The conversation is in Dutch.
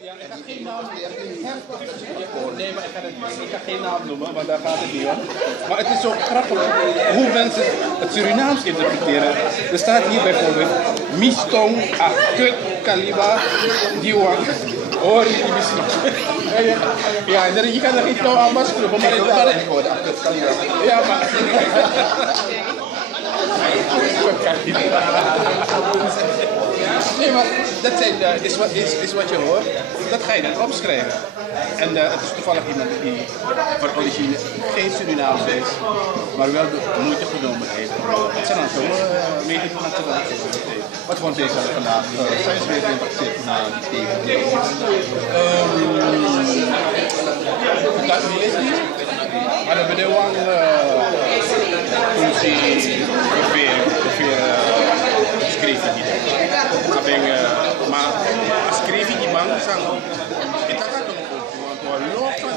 Ja, ik ga geen naam nee, maar ik ga geen naam noemen, want daar gaat het niet om. Maar het is zo grappig hoe mensen het Surinaams interpreteren. Er staat hier bijvoorbeeld Mistong, Akut, Kaliba, Diwang. Hoor je die muziek? Ja, je kan er geen touw aan vastknopen, maar het wordt Akut, Kaliba. Ja, maar... Nee, maar dat is wat je hoort. Dat ga je dan opschrijven. En het is toevallig iemand die van origine geen Surinaams is, maar wel de moeite genomen heeft. Het zijn dan zo mee te doen. Wat vond deze vandaag? Zijn ze weer geïnteresseerd naar die tegen? Dat is niet. Maar de bedewang fungsi skrivi gitu. Apa yang ma skrivi di bang sang kita kan tuh loka